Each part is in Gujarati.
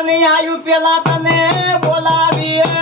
તને આયુ પેલા તને બોલાવીએ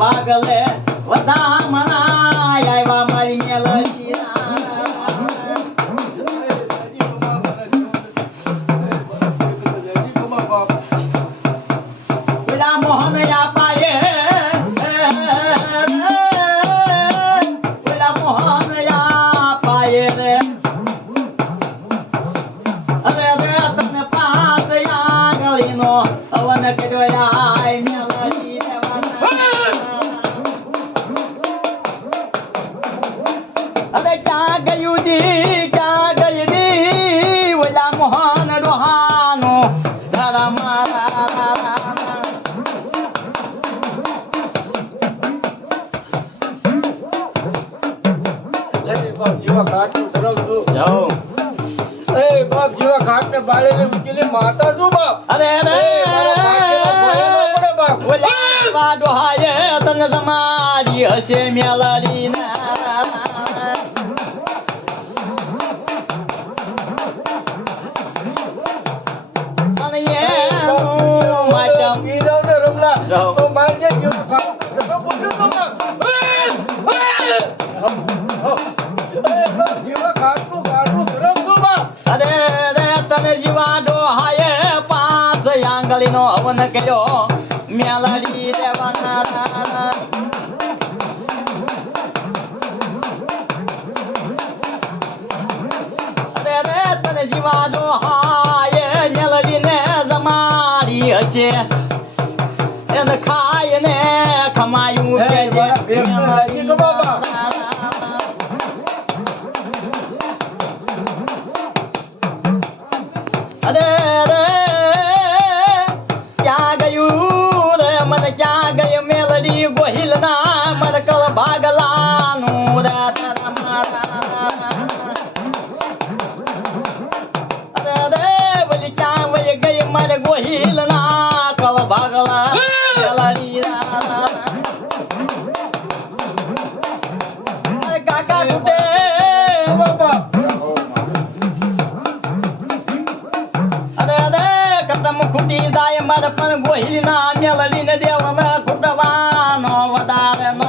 ભાગલે વધા મના આવ્યા મારી મેલડી પેલા મોહન પાયે પેલા મોહન પાયે રે અરે રે તને પાસ આંગળીનો અવન કર્યો આય મેલડી અરે ક્યાં ગયું દી ક્યાં ગઈ દી ઓલા મોહન રોહાનો ધરા મારા બાપ જીવા ઘાટ નું ધરવતું જાઓ એ બાપ જીવા ઘાટ ને બાળે ને ઉકેલી માતા શું બાપ અરે અરે મારો ભાગ્યનો ભય ન પડે બાપ ઓલા વાડો હાયે તને તમારી હશે મેલડી ના નો હવન કર્યો મેલડી દેવાના અરે રે તને જીવાડો હાય મેલડી ને જમારી હશે એને ખાય ને ખમાયું કે જે મેલડી બાબા અરે રે ક્યાં ગયો મેલડી ગોહિલ ના મરકલ ભાગલાનું અરે રે બોલી ક્યાં વહી ગઈ મારે ગોહિલ ના કલ ભાગલા મેલડી કાકા કુટે અરે અરે કદમ ખૂટી જાય મારે પણ ગોહિલ ના મેલડી ને દેવાના કુટવાનો વધારે નો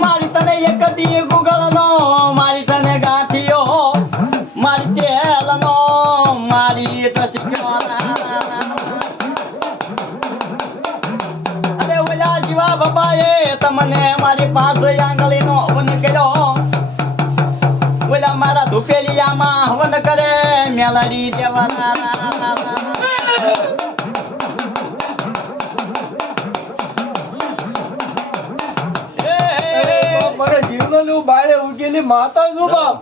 મારી તને એક દી ગૂગલ નો મારી તને ગાંઠિયો મારી તેલ નો મારી ટસક્યો જીવા બાબાએ તમને મારી પાસે આંગળી નો હવન કર્યો ઓલા મારા ધુપેલિયામાં હવન કરે મેલડી દેવાના મારા જીવનું બાળે ઉગેલી માતા શું બાપ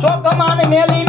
સો કમાન મેલી